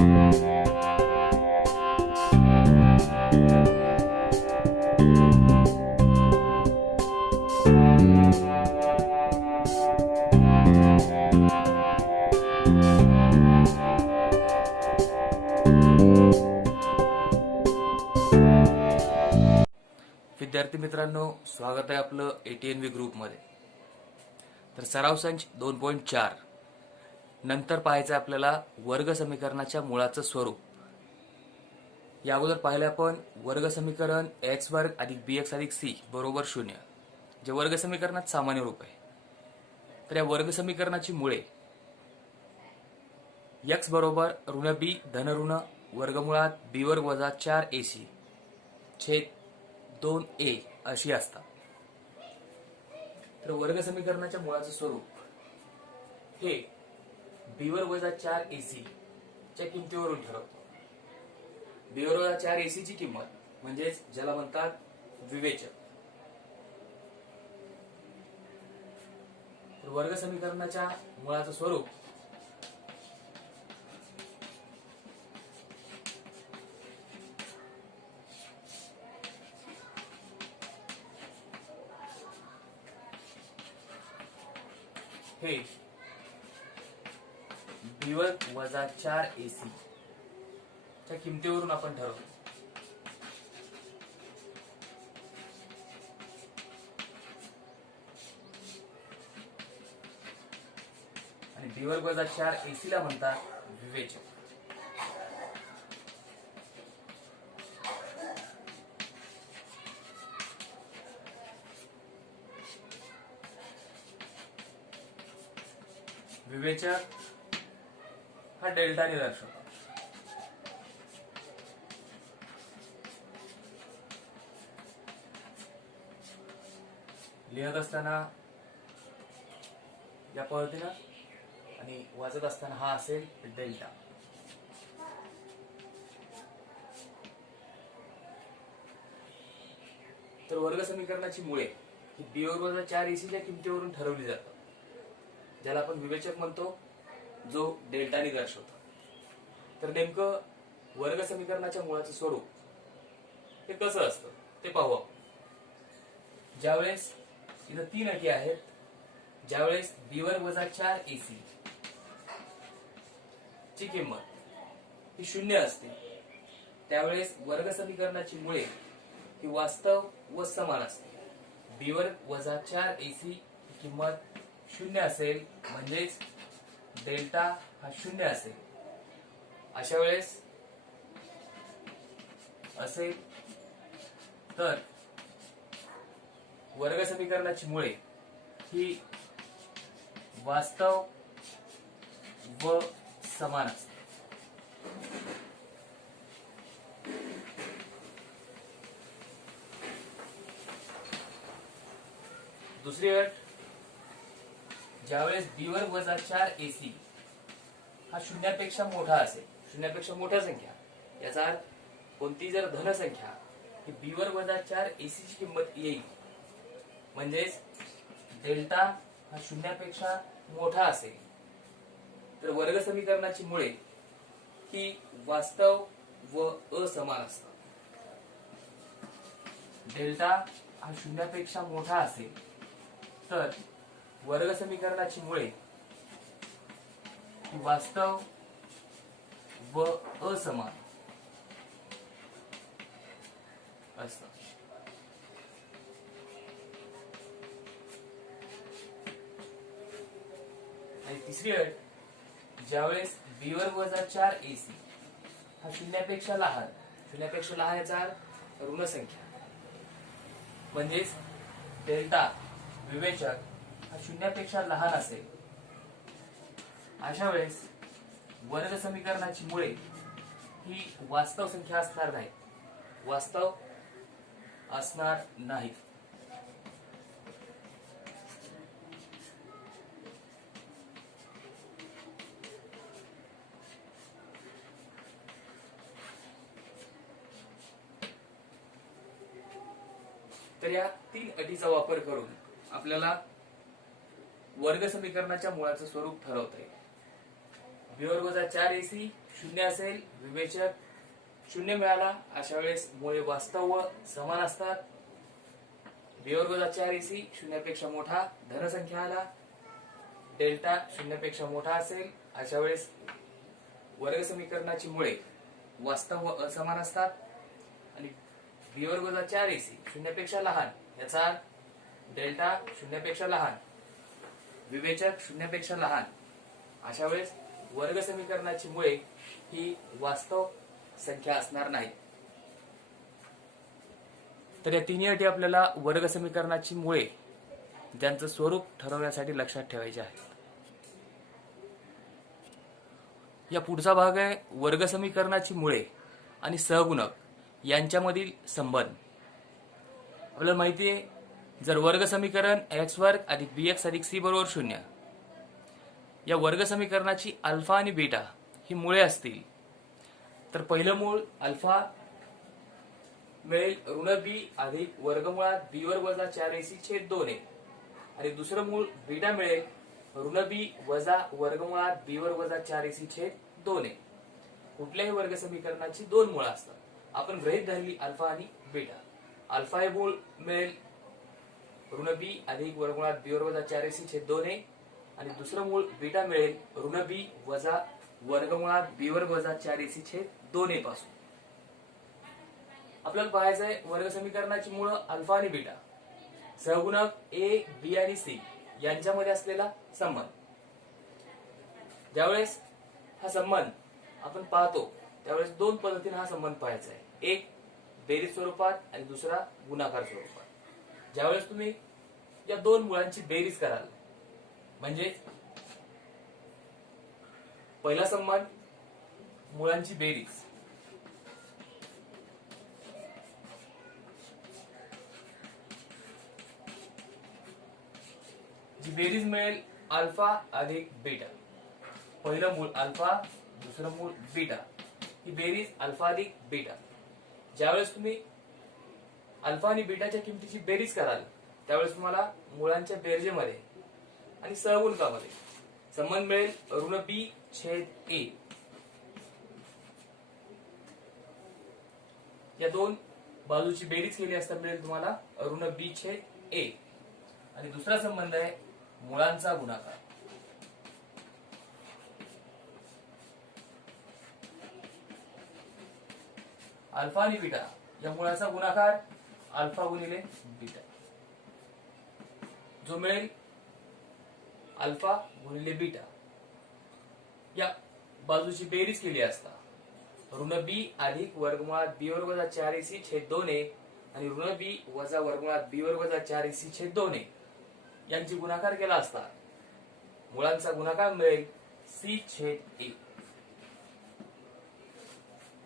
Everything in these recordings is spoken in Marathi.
विद्यार्थी मित्रांनो, स्वागत आहे आपलं ATNV ग्रुपमध्ये. तर सराव संच 2.4 नंतर पाहायचं आपल्याला वर्ग समीकरणाच्या मुळाचं स्वरूप. या अगोदर पाहिले आपण वर्ग समीकरण x वर्ग अधिक bx अधिक c बरोबर 0, जे वर्ग समीकरणात सामान्य रूप आहे. तर या वर्ग समीकरणाची मुळे x बरोबर ऋण b धन ऋण वर्गमुळात b वर्ग वजा 4ac छेद 2a अशी असतात. तर वर्ग समीकरणाच्या मुळाचं स्वरूप हे b वर्ग वजा 4ac च्या किमतीवरून ठरवतो. b वर्ग वजा 4ac ची किंमत म्हणजेच ज्याला म्हणतात विवेचक. तर वर्ग समीकरणाच्या मुळाचं स्वरूप हे b वर्ग वजा 4ac च्या किमतीवरून आपण ठरवतो. आणि b वर्ग वजा 4ac ला म्हणतात विवेचक. विवेचक हा डेल्टाने दर्शवतो. लिहत असताना या पद्धतीनं आणि वाचत असताना हा असेल डेल्टा. तर वर्ग समीकरणाची मुळे ही b वर्ग वजा 4ac च्या किमतीवरून ठरवली जातात, ज्याला आपण विवेचक म्हणतो, जो डेल्टाने दर्शवतो. तर नेमकं वर्ग समीकरणाच्या मुळाचं स्वरूप हे कसं असतं ते पाहू आपण. ज्यावेळेस इथं 3 अटी आहेत, ज्यावेळेस b वर्ग वजा 4ac ची किंमत ही 0 असते, त्यावेळेस वर्ग समीकरणाची मुळे ही वास्तव व समान असते. b वर्ग वजा 4ac ही किंमत 0 असेल म्हणजेच डेल्टा हा 0 असेल. अशा वेळेस असेल तर वर्ग समीकरणाची मुळे ही वास्तव व समान असते. दुसरी अट, ज्यावेळेस b वर्ग वजा 4ac हा 0 पेक्षा मोठा असेल, 0 पेक्षा मोठा संख्या, याचा अर्थ कोणती जर धन संख्या ही b वर्ग वजा 4ac ची किंमत येईल म्हणजेच डेल्टा हा 0 पेक्षा मोठा असेल, तर वर्ग समीकरणाची मुळे ही वास्तव व असमान असतात. डेल्टा हा 0 पेक्षा मोठा असेल तर वर्ग समीकरणाची मुळे ही वास्तव व असमान असतात. आणि तिसरी अट, ज्यावेळेस b वर्ग वजा 4ac हा 0 पेक्षा लहान, 0 पेक्षा लहान याचा अर्थ ऋण संख्या, म्हणजेच डेल्टा विवेचक हा 0 पेक्षा लहान असेल, अशा वेळेस वर्ग समीकरणाची मुळे ही वास्तव संख्या असणार नाही, वास्तव असणार नाही. तर या 3 अटीचा वापर करून आपल्याला वर्ग समीकरणाच्या मुळाचं स्वरूप ठरवता येईल. b वर्ग वजा 4ac शून्य असेल, विवेचक शून्य मिळाला, अशा वेळेस मुळे वास्तव व समान असतात. बी वर्ग वजा 4ac शून्यापेक्षा मोठा धन संख्या आला. डेल्टा शून्यापेक्षा मोठा असेल, अशा वेळेस वर्ग समीकरणाची मुळे वास्तव व असमान असतात. आणि बी वर्ग वजा 4ac शून्यापेक्षा लहान, याचा अर्थ डेल्टा शून्यापेक्षा लहान, विवेचक शून्यापेक्षा लहान, अशा वेळेस वर्ग समीकरणाची मुळे ही वास्तव संख्या असणार नाही. तर या तिन्ही अटी आपल्याला वर्ग समीकरणाची मुळे त्यांचं स्वरूप ठरवण्यासाठी लक्षात ठेवायचे आहे. या पुढचा भाग आहे वर्ग समीकरणाची मुळे आणि सहगुणक यांच्यामधील संबंध. आपल्याला माहिती आहे, जर वर्ग समीकरण x वर्ग अधिक bx अधिक c बरोबर 0 या वर्ग समीकरणाची अल्फा आणि बीटा ही मुळे असतील, तर पहिलं मूळ अल्फा मिळेल ऋण b अधिक वर्गमुळात b वर्ग वजा 4ac छेद 2a आणि दुसरं मूळ बीटा मिळेल ऋण b वजा वर्गमुळात b वर्ग वजा 4ac छेद 2a. कुठल्याही वर्ग समीकरणाची दोन मुळं असतात. आपण गृहीत धरली अल्फा आणि बीटा. अल्फा हे मूळ मिळेल ऋण b अधिक वर्गमुळात b वर्ग वजा 4ac छेद 2a आणि दुसरं मूळ बीटा मिळेल ऋण b वजा वर्गमुळात b वर्ग वजा 4ac छेद 2a पासून. आपल्याला पाहायचं आहे वर्ग समीकरणाची मुळं अल्फा आणि बीटा, सहगुणक a, b आणि c यांच्यामध्ये असलेला संबंध. ज्यावेळेस हा संबंध आपण पाहतो त्यावेळेस दोन पद्धतीने हा संबंध पाहायचा आहे. एक बेरीज स्वरूपात आणि दुसरा गुणाकार स्वरूपात. ज्यावेळेस तुम्ही या दोन मुळांची बेरीज कराल म्हणजे पहिला संबंध मुळांची बेरीज, जी बेरीज मिळेल अल्फा अधिक बीटा. पहिलं मूळ अल्फा, दुसरं मूळ बीटा, ही बेरीज अल्फा अधिक बीटा. ज्यावेळेस तुम्ही अल्फा आणि बीटाच्या किमतीची बेरीज कराल त्यावेळेस तुम्हाला मुळांच्या बेरजेमध्ये आणि सहगुणकामध्ये संबंध मिळेल ऋण b छेद a. या दोन बाजूची बेरीज केली असता मिळेल तुम्हाला ऋण b छेद a. आणि दुसरा संबंध आहे मुळांचा गुणाकार. अल्फा आणि बीटा या मुळाचा गुणाकार अल्फा गुणिले बीटा, जो मिळेल अल्फा गुणिले बीटा. या बाजूची बेरीज केली असता ऋण b अधिक वर्गमुळात b वर्ग वजा 4ac छेद 2a आणि ऋण b वजा वर्गमुळात b वर्ग वजा 4ac छेद 2a यांची गुणाकार केला असता मुळांचा गुणाकार मिळेल c छेद a.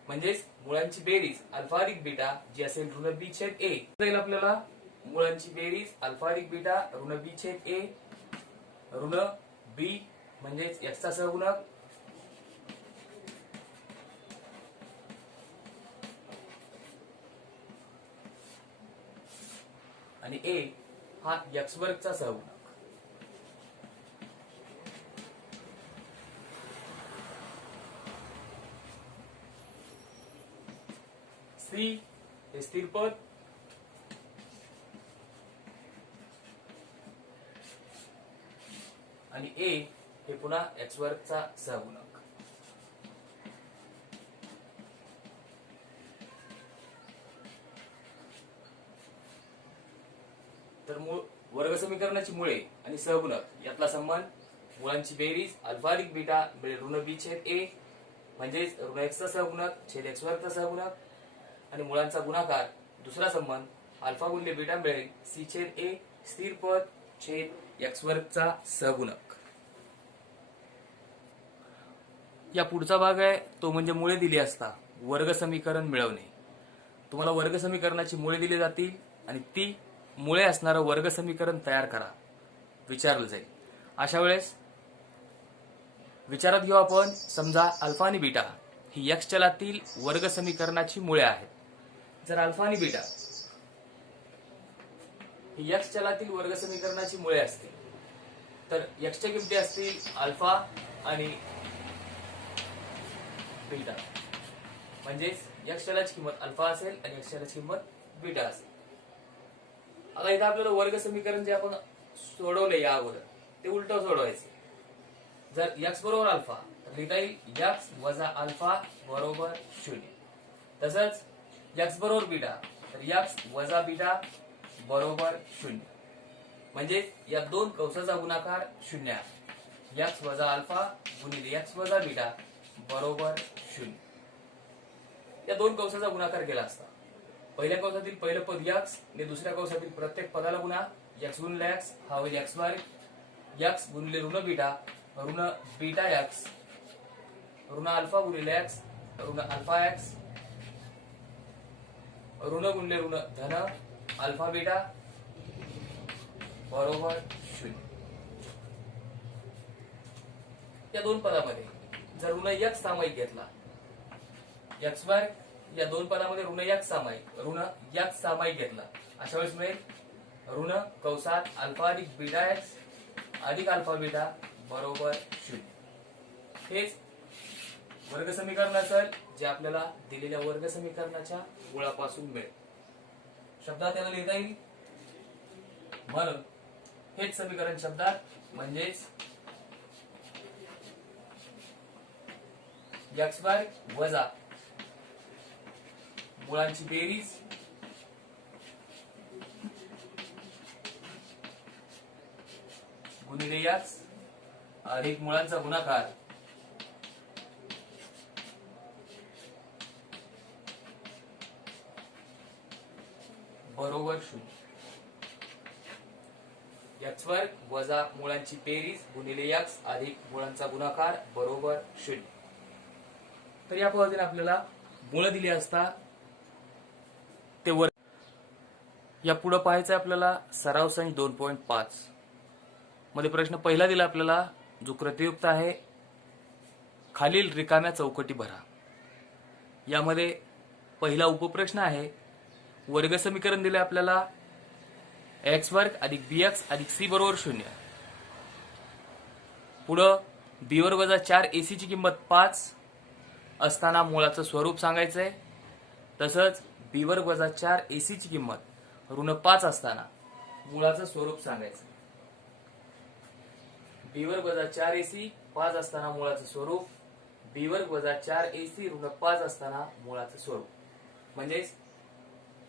म्हणजेच मुळांची बेरीज अल्फा अधिक बीटा जी असेल ऋण b छेद a. जाईल आपल्याला मुळांची बेरीज अल्फा अधिक बीटा ऋण b छेद a ऋण b म्हणजेच x चा सहगुणक आणि a हा x वर्ग चा सहगुणक. c हे स्थिर पद आणि a हे पुन्हा x वर्ग चा सहगुणक. तर वर्ग समीकरणाची मुळे आणि सहगुणक यातला संबंध मुळांची बेरीज अल्फा अधिक बीटा मिळेल ऋण b छेद a म्हणजेच ऋण x चा सहगुणक छेद x वर्ग चा सहगुणक आणि मुळांचा गुणाकार दुसरा संबंध अल्फा गुणिले बीटा मिळेल c छेद a स्थिर पद छेद x वर्ग चा सहगुणक. या पुढचा भाग आहे तो म्हणजे मुळे दिली असता वर्ग समीकरण मिळवणे. तुम्हाला वर्ग समीकरणाची मुळे दिली जातील आणि ती मुळे असणारं वर्ग समीकरण तयार करा विचारलं जाईल. अशा वेळेस विचारात घेऊ आपण, समजा अल्फा आणि बीटा ही x चलातील वर्ग समीकरणाची मुळे आहेत. जर अल्फा आणि बीटा ही x चलातील वर्ग समीकरणाची मुळे असतील तर x च्या किमती असतील अल्फा आणि बीटा, म्हणजेच एक्स ची किंमत अल्फा असेल आणि एक्स ची किंमत बीटा असेल. आता इथं आपल्याला वर्ग समीकरण जे आपण सोडवले या अगोदर ते उलट सोडवायचे. जर एक्स बरोबर अल्फा तर लिहिता येईल एक्स वजा अल्फा बरोबर 0. तसंच एक्स बरोबर बीटा तर एक्स वजा बीटा बरोबर 0. म्हणजे या दोन कंसाचा गुणाकार 0 आहे. एक्स वजा अल्फा गुणिले एक्स वजा बीटा बरोबर 0. या दोन कंसाचा गुणाकार केला असता पहिल्या कंसातील पहिलं पद एक्स आणि दुसऱ्या कंसातील प्रत्येक पदाला गुणा. एक्स गुणिले एक्स हा होईल एक्स वर्ग, एक्स गुणिले ऋण बीटा एक्स, ऋण अल्फा गुणिले एक्स ऋण अल्फा एक्स, ऋण गुणिले ऋण धन अल्फा बीटा बरोबर 0. या दोन पदामध्ये जर ऋण एक्स सामायिक घेतला, एक्स वर्ग या दोन पदामध्ये ऋण एक्स सामायिक घेतला, अशा वेळेस मिळेल ऋण कंसात अल्फा अधिक बीटा एक्स अधिक अल्फा बीटा बरोबर 0. हेच वर्ग समीकरण असेल जे आपल्याला दिलेल्या वर्ग समीकरणाच्या मुळापासून मिळेल. शब्दात त्याला लिहिता येईल. म्हणून हेच समीकरण शब्दात म्हणजेच एक्स वर्ग वजा मुळांची बेरीज गुणिले एक्स अधिक मुळांचा गुणाकार बरोबर 0. एक्स वर्ग वजा मुळांची बेरीज गुणिले एक्स अधिक मुळांचा गुणाकार बरोबर 0. तर या पद्धतीने आपल्याला मुळ दिली असता ते वर्ग. या पुढे पाहायचं आपल्याला सराव संच 2.5 मध्ये प्रश्न पहिला दिला आपल्याला जो कृतीयुक्त आहे. खालील रिकाम्या चौकटी भरा. यामध्ये पहिला उपप्रश्न आहे. वर्ग समीकरण दिले आपल्याला एक्स वर्ग अधिक बी एक्स अधिक सी बरोबर 0. पुढं बी वर्ग वजा 4ac ची किंमत 5 असताना मुळाचं स्वरूप सांगायचंय. तसंच बी वर्ग वजा 4ac ची किंमत ऋण 5 असताना मुळाचं स्वरूप सांगायचं. बी वर्ग वजा 4ac 5 असताना मुळाचं स्वरूप, बी वर्ग वजा 4ac ऋण 5 असताना मुळाचं स्वरूप. म्हणजेच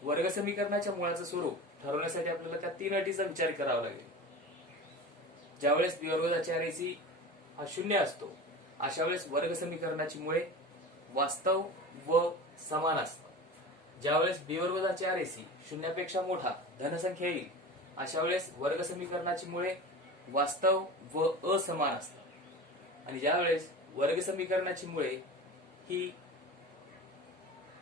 वर्ग समीकरणाच्या मुळाचं स्वरूप ठरवण्यासाठी आपल्याला त्या तीन अटीचा विचार करावा लागेल. ज्यावेळेस बी वर्ग वजा 4ac हा 0 असतो अशा वेळेस वर्ग समीकरणाची मुळे वास्तव व समान असतात. ज्यावेळेस बी वर्ग वजा 4ac 0पेक्षा मोठा धनसंख्या येईल अशा वेळेस वर्ग समीकरणाची मुळे वास्तव व असमान असतात. आणि ज्यावेळेस वर्ग समीकरणाची मुळे ही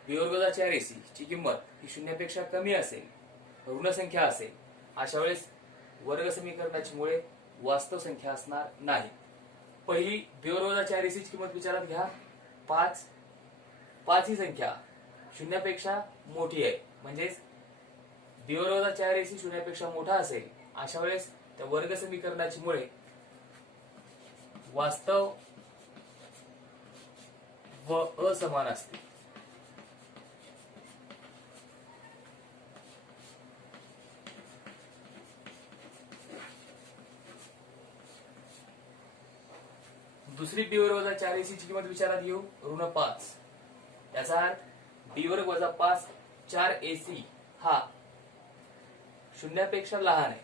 बी वर्ग वजा 4ac ची किंमत ही 0पेक्षा कमी असेल, ऋण संख्या असेल, अशा वेळेस वर्ग समीकरणाची मुळे वास्तव संख्या असणार नाही. पहिली बी वर्ग वजा 4ac ची किंमत विचारात घ्या. 5 ही संख्या 0पेक्षा मोठी आहे. म्हणजेच बी वर्ग वजा 4ac 0पेक्षा मोठा असेल अशा वेळेस त्या वर्ग समीकरणाची मुळे वास्तव व असमान असते. दुसरी बी वर्ग वजा 4ac ची किंमत विचारात घेऊ. ऋण 5. याचा अर्थ बी वर्ग वजा 4ac हा 0पेक्षा लहान आहे.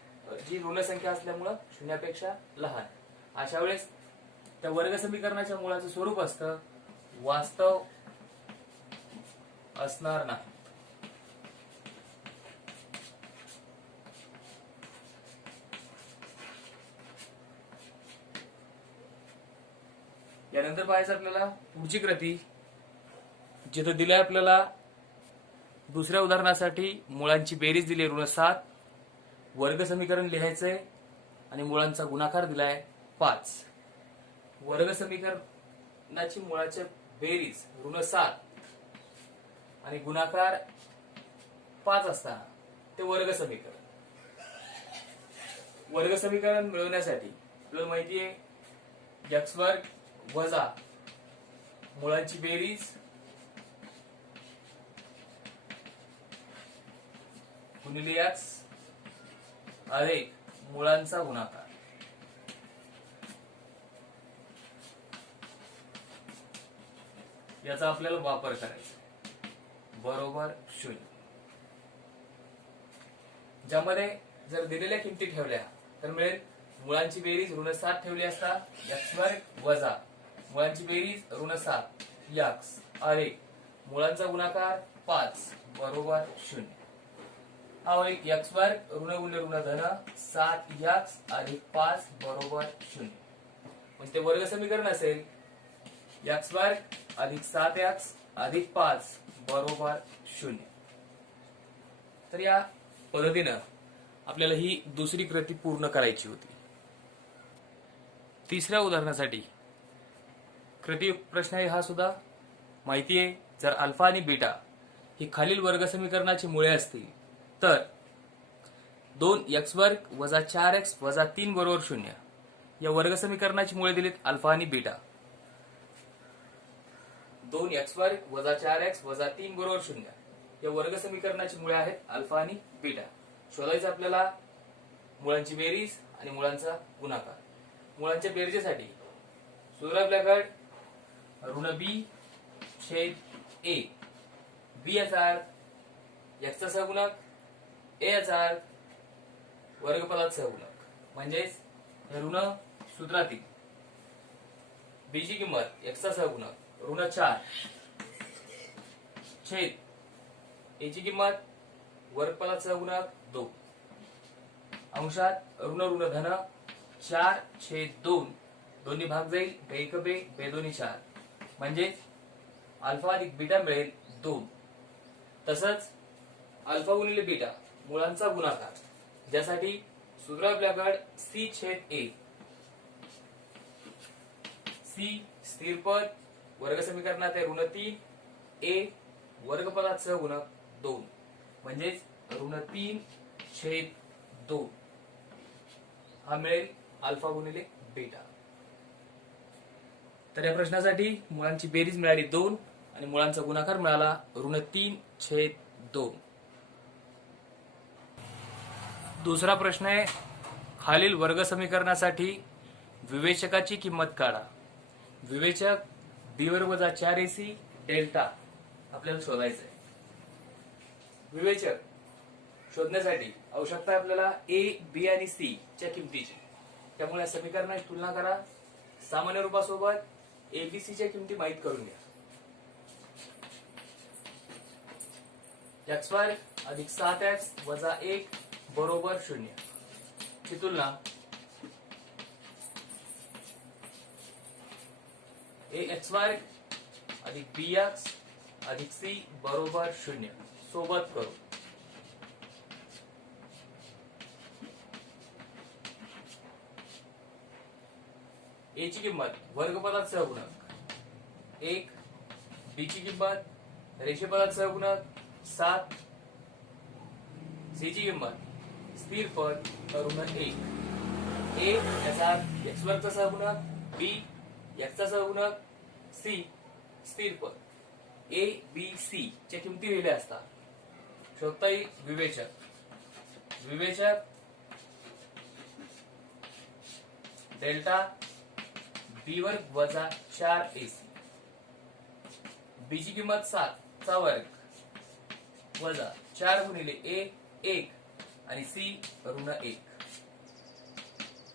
जी ऋण संख्या असल्यामुळे 0पेक्षा लहान. अशा वेळेस त्या वर्ग समीकरणाच्या मुळाचं स्वरूप असतं वास्तव असणार नाही. यानंतर पाहायचं आपल्याला पुढची कृती. जिथं दिलंय आपल्याला दुसऱ्या उदाहरणासाठी मुळांची बेरीज दिली ऋण 7, वर्ग समीकरण लिहायचंय आणि मुळांचा गुणाकार दिलाय 5. वर्ग समीकरणाची मुळाची बेरीज ऋण 7 आणि गुणाकार 5 असताना ते वर्ग समीकरण. वर्ग समीकरण मिळवण्यासाठी आपल्याला माहिती आहे एक्स वर्ग वजा मुळांची बेरीज गुणिले x अधिक मुळांचा गुणाकार याचा आपल्याला वापर करायचा बरोबर 0. ज्यामध्ये जर दिलेल्या किमती ठेवल्या तर मिळेल मुळांची बेरीज ऋण 7 ठेवली असता x वर्ग वजा मुळांची बेरीज ऋण 7 x अधिक मुळांचा गुणाकार 5 बरोबर 0. हा होईल x वर्ग ऋण गुणिले ऋण धन 7x अधिक 5 बरोबर 0. म्हणजे ते वर्ग समीकरण असेल x वर्ग अधिक 7x अधिक 5 बरोबर 0. तर या पद्धतीनं आपल्याला ही दुसरी कृती पूर्ण करायची होती. तिसऱ्या उदाहरणासाठी कृती प्रश्न आहे हा सुद्धा माहिती आहे. जर अल्फा आणि बीटा ही खालील वर्ग समीकरणाची मुळे असतील तर 2x वर्ग वजा 4x वजा 3 बरोबर 0 या वर्ग समीकरणाची मुळे दिलीत अल्फा आणि बीटा. 2x वर्ग वजा 4x वजा 3 बरोबर 0 या वर्ग समीकरणाची मुळे आहेत अल्फा आणि बीटा. शोधायचं आपल्याला मुळांची बेरीज आणि मुळांचा गुणाकार. मुळांच्या बेरजेसाठी सूत्र आपल्याकडे ऋण b छेद a b याचा अर्थ x चा सहगुणक a याचा अर्थ वर्गपदाचा सहगुणक म्हणजेच हे ऋण सूत्रातील b ची किंमत x चा सहगुणक ऋण 4 छेद a ची किंमत वर्गपदाचा सहगुणक 2 अंशात ऋण ऋण धन 4 छेद 2 दोन्ही भाग जाईल बे बे दोन्ही 4 म्हणजे अल्फा अधिक बीटा मिळेल 2. तसंच अल्फा गुणिले बीटा मुळांचा गुणाकार ज्यासाठी सूत्र आपल्याकडे c छेद a c स्थिर पद वर्ग समीकरणात आहे ऋण 3 a वर्गपदाचा सहगुणक 2 म्हणजेच ऋण 3 छेद 2 हा मिळेल अल्फा गुणिले बीटा. तर या प्रश्नासाठी मुळांची बेरीज मिळाली 2 आणि मुळांचा गुणाकार मिळाला ऋण 3 छेद 2. दुसरा प्रश्न आहे खालील वर्ग समीकरणासाठी विवेचकाची किंमत काढा. विवेचक b वर्ग वजा 4ac डेल्टा आपल्याला शोधायचं आहे. विवेचक शोधण्यासाठी आवश्यकता आहे आपल्याला a b आणि c च्या किमतीची. त्यामुळे समीकरणाची तुलना करा. सामान्य रूपासोबत abc च्या किमती माहित करून घ्या. x वर्ग अधिक 7x वजा 1 बरोबर 0 ची तुलना ax वर्ग अधिक bx अधिक c बरोबर 0 सोबत करू. a ची किंमत वर्गपदाचा सहगुणक 1 b ची किंमत रेषेपदाचा सहगुणक 7 c ची किंमत स्थिर पद ऋण 1 a याचा x वर्ग चा सहगुणक b x चा सहगुणक c स्थिर पद a b c च्या किमती लिहिल्या असतात. शोधता येईल विवेचक. विवेचक डेल्टा b वर्ग वजा 4ac b ची किंमत 7 चा वर्ग वजा 4 गुणिले a 1 आणि c ऋण 1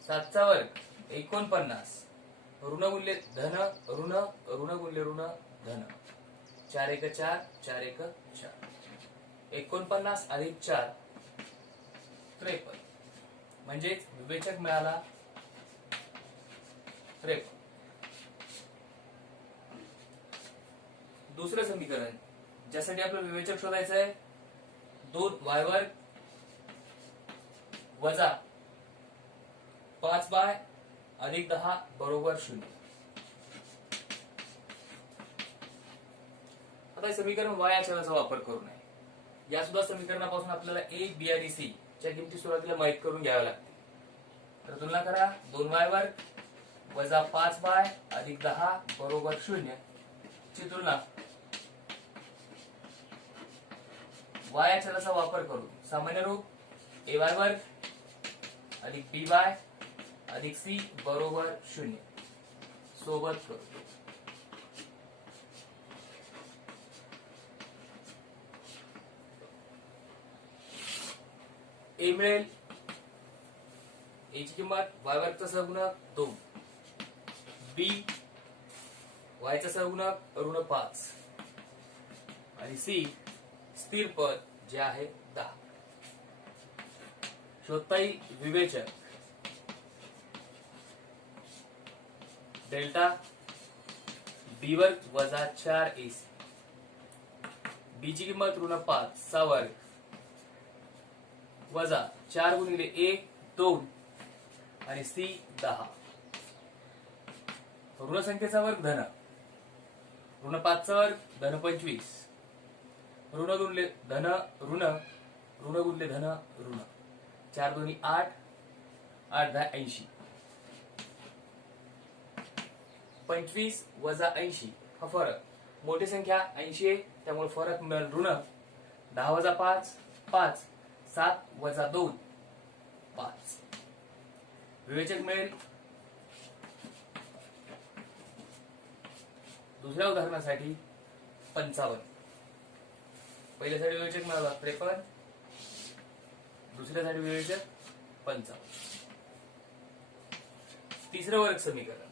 7 चा वर्ग 49 ऋण गुणिले धन ऋण ऋण गुणिले ऋण धन 4 1 4 4 1 4 49 अधिक 4 53 म्हणजेच विवेचक मिळाला 53. दुसरं समीकरण ज्यासाठी आपल्याला विवेचक शोधायचं आहे 2y वर्ग वजा 5y अधिक 10 बरोबर 0. आता हे समीकरण y अक्षराचा वापर करू नये. या सुद्धा समीकरणापासून आपल्याला a b आणि c च्या किमती सुरुवातीला माहित करून घ्याव्या लागतील. तर तुलना करा 2y वर्ग वजा 5y अधिक 10 बरोबर 0 ची तुलना y या चलाचा वापर करून सामान्य रूप ay वर्ग अधिक by अधिक c बरोबर 0 सोबत करतो. a मिळेल, a ची किंमत y वर्गचा सहगुणक 2, b y चा सहगुणक ऋण 5 आणि c स्थिर पद जे आहे 10. शोधता येईल विवेचक डेल्टा b वर्ग वजा 4ac, b ची किंमत ऋण 5 चा वर्ग वजा 4 गुणिले 1 2 आणि c 10. ऋण संख्येचा वर्ग धन, ऋण 5 चा वर्ग धन 25, ऋण गुणिले धन ऋण, ऋण गुणिले धन ऋण, 4 दोन्ही 8, 8 10 80, 25 वजा 80 हा फरक, मोठी संख्या 80 आहे त्यामुळे फरक मिळेल ऋण 10 वजा 5 5, 7 वजा 2 5. विवेचक मिळेल दुसऱ्या उदाहरणासाठी 55. पहिल्यासाठी विवेचक मिळाला 53, दुसऱ्यासाठी विवेचक 55. तिसरं वर्ग समीकरण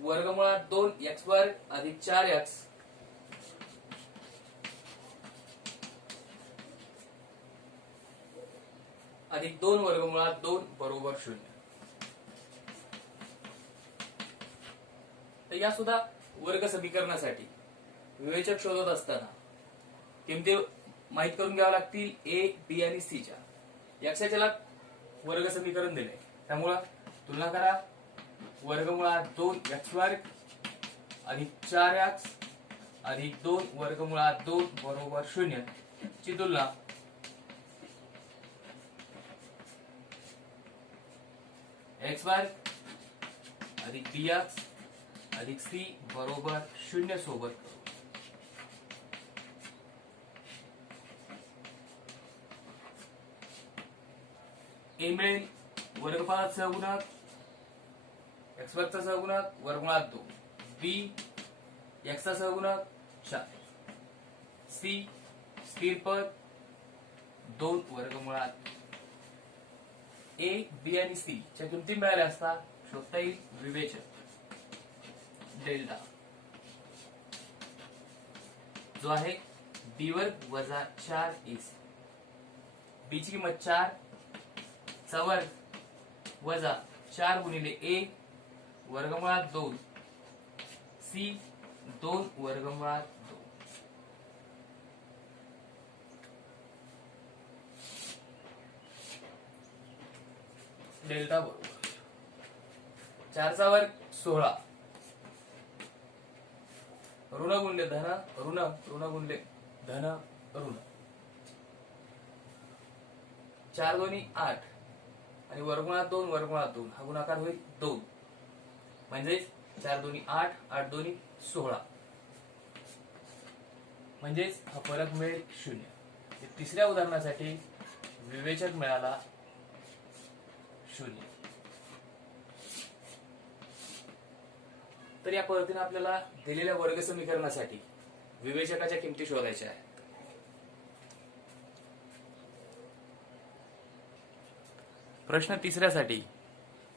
वर्गमुळात 2x वर्ग अधिक 4x अधिक 2 वर्गमुळात 2 बरोबर 0. तर या सुद्धा वर्ग समीकरणासाठी विवेचक शोधत असताना किमती माहित करून घ्याव्या लागतील a, b आणि c च्या. याच्या चलात वर्ग समीकरण दिले त्यामुळे तुलना करा. वर्गमुळात 2x वर्ग अधिक 4x अधिक 2 वर्गमुळात 2 बरोबर 0 ची तुलना x वर्ग अधिक bx अधिक c बरोबर 0 सोबत करू. a मिळेल वर्गफळाचा सहगुणक x वर्गचा सहगुणक वर्गमुळात 2, b x चा सहगुणक 4, c स्थिर पद 2 वर्गमुळात. a, b आणि c च्या किमती मिळाल्या असता शोधता येईल विवेचक डेल्टा जो आहे b वर्ग वजा 4ac, b ची किंमत 4 चा वर्ग वजा 4 गुणिले 1 वर्गमुळात 2 c 2 वर्गमुळात 2. डेल्टा बरोबर 4 चा वर्ग 16 ऋण गुणिले धन ऋण, ऋण गुणिले धन ऋण, 4 दोन्ही 8 आणि वर्गमुळात 2 वर्गमुळात 2 हा गुणाकार होईल 2 म्हणजे 4 दोन्ही 8 8 दोन्ही 16 म्हणजेच हा फरक मिळेल 0. तिसऱ्या उदाहरणासाठी विवेचक मिळाला 0. तर या पद्धतीने आपल्याला दिलेल्या वर्ग समीकरणासाठी विवेचकाच्या किमती शोधायच्या आहेत. प्रश्न तिसऱ्यासाठी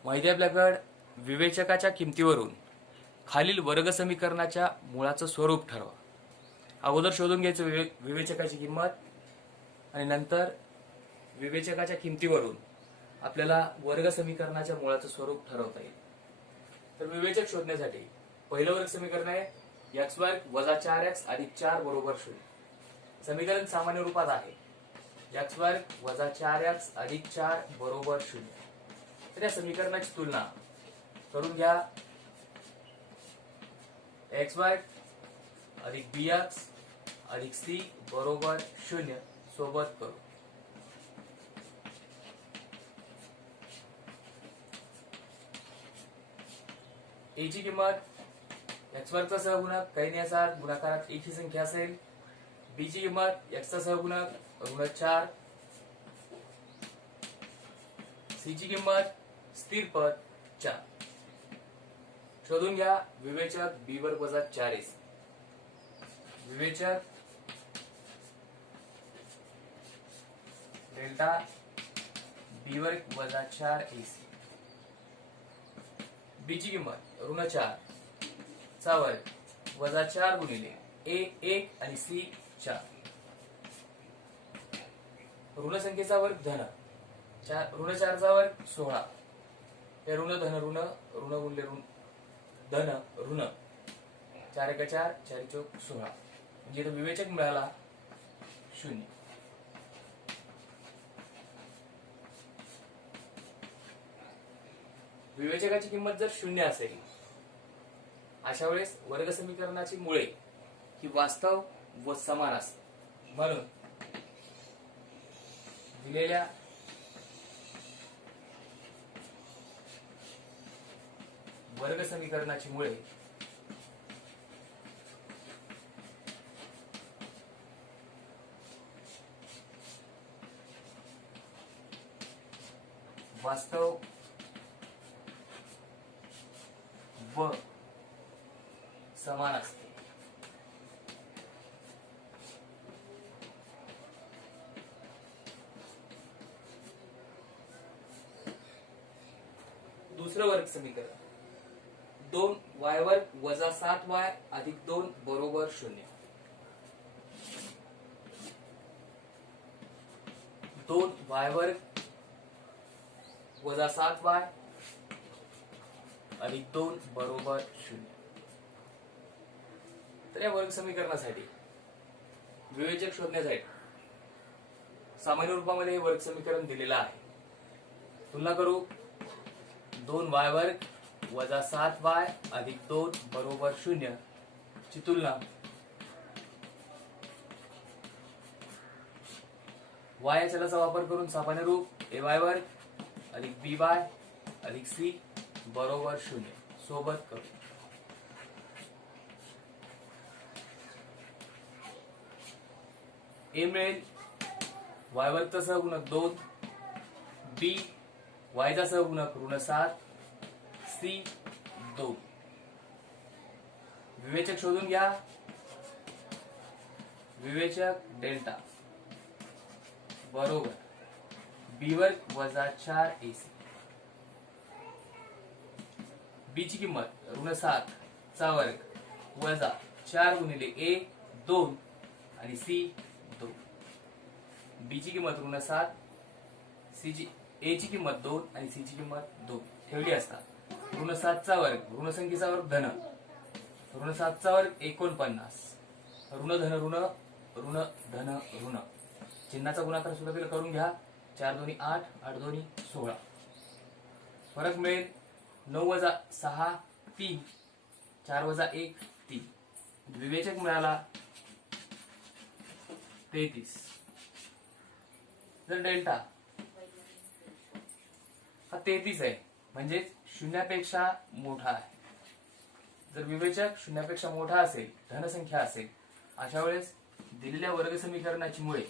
माहिती आपल्याकडे विवेचकाच्या किमतीवरून खालील वर्ग समीकरणाच्या मुळाचं स्वरूप ठरवा. अगोदर शोधून घ्यायचं विवेचकाची किंमत आणि नंतर विवेचकाच्या किमतीवरून आपल्याला वर्ग समीकरणाच्या मुळाचं स्वरूप ठरवता येईल. तर विवेचक शोधण्यासाठी पहिलं वर्ग समीकरण आहे x वर्ग वजा 4x अधिक 4 बरोबर 0. समीकरण सामान्य रूपात आहे x वर्ग वजा 4x अधिक 4 बरोबर 0. तर या समीकरणाची तुलना करून घ्या. x वर्ग अधिक bx अधिक c बरोबर 0 सोबत करू. a ची किंमत एक्स वर्गचा सहगुणक काही नाही असा गुणाकारात एक ही संख्या असेल. बी ची किंमत एक्स चा सहगुणक ऋण 4, सी ची किंमत स्थिर पद 4. शोधून घ्या विवेचक बी वर्ग वजा 4ac. विवेचक डेल्टा बी वर्ग वजा 4ac. बी ची किंमत ऋण 4 चा वर्ग वजा 4 गुणिले ए 1 आणि सी 4. ऋण संख्येचा वर्ग धन ऋण 4 चा वर्ग 16. हे ऋण धन ऋण ऋण गुणले ऋण धन ऋण 4 एका 4 4 चौक 16. म्हणजे इथं विवेचक मिळाला 0. विवेचकाची किंमत जर 0 असेल अशा वेळेस वर्ग समीकरणाची मुळे ही वास्तव व समान असते. म्हणून दिलेल्या वर्ग समीकरणाची मुळे वास्तव व समान असते. दुसरं वर्ग समीकरण 2y वर्ग वजा 7y अधिक 2 बरोबर 0. 2y वर्ग वजा 7y अधिक 2 बरोबर 0. तर या वर्ग समीकरणासाठी विवेचक शोधण्यासाठी सामान्य रूपामध्ये हे वर्ग समीकरण दिलेलं आहे. तुलना करू. 2y वर्ग वजा 7y अधिक 2 बरोबर 0 ची तुलना y या चलाचा वापर करून सामान्य रूप ay वर्ग अधिक by अधिक c बरोबर 0 सोबत करू. a मिळेल y वर्गचा सहगुणक 2, b y चा सहगुणक ऋण 7, c 2. विवेचक शोधून घ्या. विवेचक डेल्टा बरोबर बी वर्ग वजा 4ac. बी ची किंमत ऋण 7 चा वर्ग वजा 4 गुणिले a 2 आणि c 2. बी ची किंमत ऋण 7, सी ची a ची किंमत 2 आणि c ची किंमत 2 ठेवली असता ऋण 7 चा वर्ग ऋण संख्येचा वर्ग धन ऋण 7 चा वर्ग 49 ऋण धन ऋण ऋण धन ऋण. चिन्हाचा गुणाकार सुरुवातीला करून घ्या. 4 दोन्ही 8 8 दोन्ही 16. फरक मिळेल 9 वजा 6 3 4 वजा 1 3. विवेचक मिळाला 33. जर डेल्टा हा 33 आहे म्हणजे शून्यापेक्षा मोठा आहे. जर विवेचक शून्यापेक्षा मोठा असेल धनसंख्या असेल अशा वेळेस दिलेल्या वर्ग समीकरणाची मुळे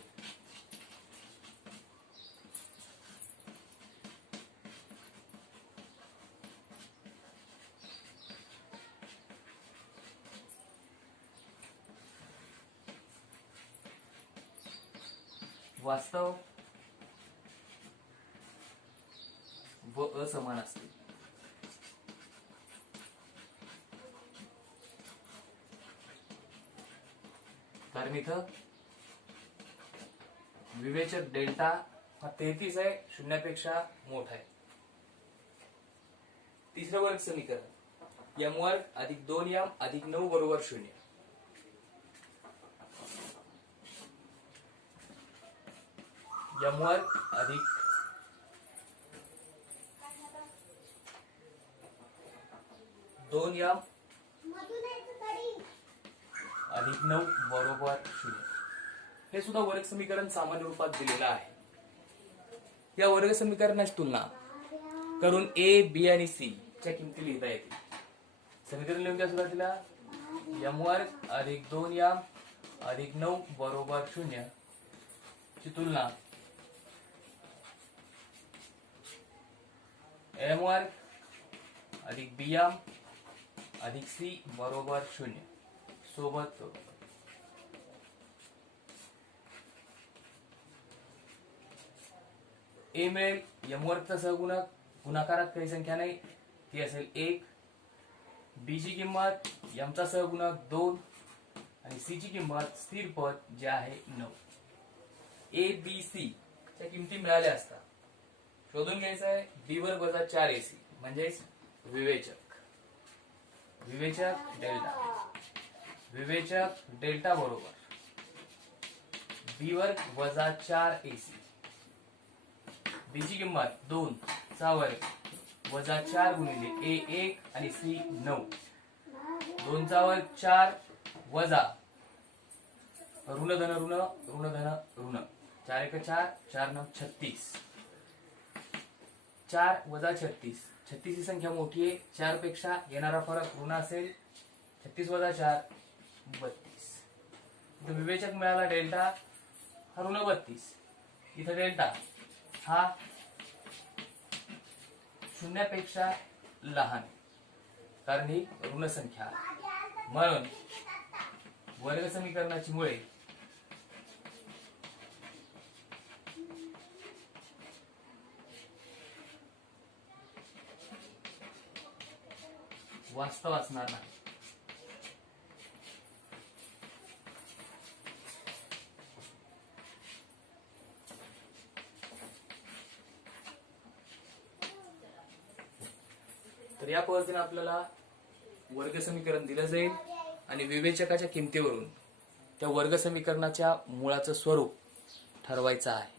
वास्तव व असमान असते. कारण इथं विवेचक डेल्टा हा 33 आहे शून्यापेक्षा मोठा आहे. तिसरं वर्ग समीकरण m वर्ग अधिक 2m अधिक 9 बरोबर 0. m वर्ग अधिक 2m अधिक 9 बरोबर 0. हे सुद्धा वर्ग समीकरण सामान्य रूपात दिलेलं आहे. या वर्ग समीकरणाची तुलना करून a, b आणि c च्या किमती लिहिता येतील. समीकरण लिहून घ्या. सुरुवातीला यम वर्ग अधिक 2m अधिक 9 बरोबर 0 ची तुलना m वर्ग अधिक bm अधिक c बरोबर 0 सोबत a मिळेल यम वर्गचा सहगुणक गुणाकारात काही संख्या नाही ती असेल 1, b ची किंमत m चा सहगुणक 2 आणि c ची किंमत स्थिर पद जे आहे 9. a b c च्या किमती मिळाल्या असता शोधून घ्यायचं आहे b वर्ग वजा 4ac म्हणजेच विवेचक डेल्टा बरोबर b वर्ग वजा 4ac b ची किंमत 2 चा वर्ग वजा 4 गुणिले a 1 आणि c 9 2 चा वर्ग 4 वजा ऋण धन ऋण ऋण धन ऋण 4 1 4 4 9 36 4 वजा 36 36 ही संख्या मोठी आहे 4 पेक्षा येणारा फरक ऋण असेल 36 वजा 4 32. इथं विवेचक मिळाला डेल्टा हा ऋण 32 इथं डेल्टा हा शून्यापेक्षा लहान कारण ही ऋण संख्या आहे. म्हणून वर्ग समीकरणाची मुळे वास्तव असणार नाही. तर या पद्धतीने आपल्याला वर्ग समीकरण दिलं जाईल आणि विवेचकाच्या किमतीवरून त्या वर्ग समीकरणाच्या मुळाचं स्वरूप ठरवायचं आहे.